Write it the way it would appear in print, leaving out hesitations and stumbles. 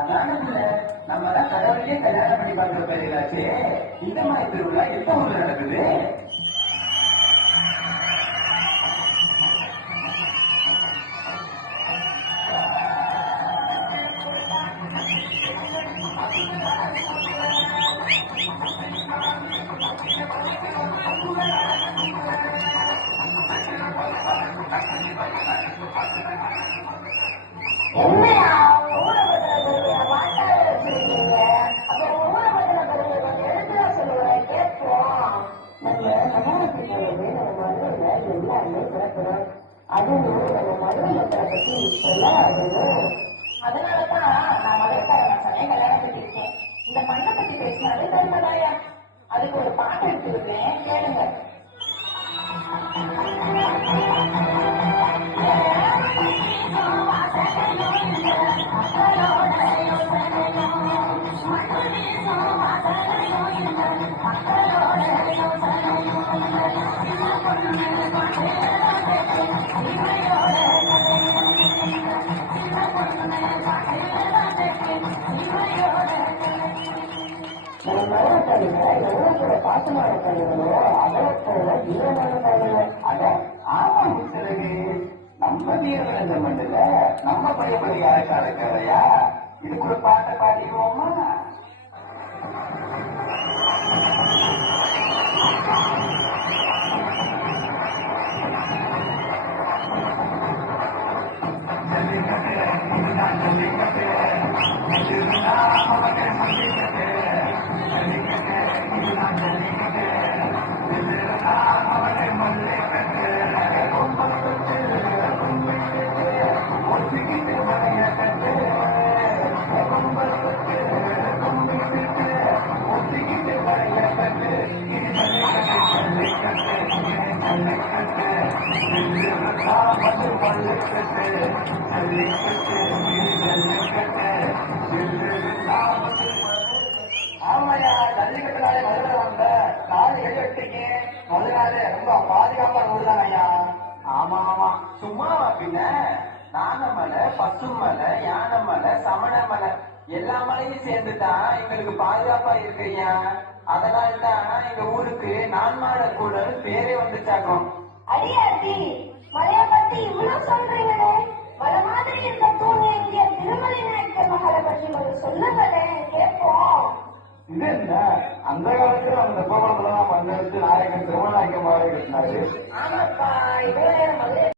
அதான் நம்ம தான் கடவுளையே கல்யாணம் பண்ணி பார்க்கிற பயிர்களாச்சே. இந்த மாதிரி திருவிழா எப்ப ஊர்ல நடக்குது? அதனாலதான் நான் மதுரக்காரன் சொன்னேன் கல்யாணம் பண்ணிருக்கேன். இந்த மண்ணை பத்தி பேசினாலே தருமதாயா. அதுக்கு ஒரு பாட்டு எடுத்துருக்கேன், கேளுங்க. பாசமான கழிவுகளோ அகலத்தோட வீரமான கழிவு அத ஆமா சிறகு நம்ம வீரர்கள் மண்டல நம்ம பழைய அரசாத கதையா. இதுக்கு ஒரு பாட்டை பாடிடுவோமா? ஆமாயா, ஜல்லிக்கட்டுனாலே மதுரை வந்த காது கையெட்டிங்க மதுராலே ரொம்ப பாதுகாப்பான ஊர்தான் ஐயா. ஆமா ஆமா, சும்மாவா பின்ன? நாகமலை, பசுமலை, யானைமலை, சமணமலை எல்லா மலையும் சேர்ந்துதான் எங்களுக்கு பாதுகாப்பா இருக்குயா. அதனால்தான் எங்க ஊருக்கு நான்மாட கூட பேரே வந்துச்சாக்கும். அடியாத்தி மலைய பத்தி இவ்வளவு சொல்றீங்களே, மலை மாதிரி இருந்த தூண் இங்க திருமலை நாயக்கர் மகளை பற்றி கொஞ்சம் சொல்லுங்களே, கேட்போம். இது என்ன, அந்த காலத்துல அந்த கோபுரத்துல பங்கெடுத்து நாயகன் திருமண நாயக்கமாக இருந்தாரு. ஆமாப்பா, இது மதுரை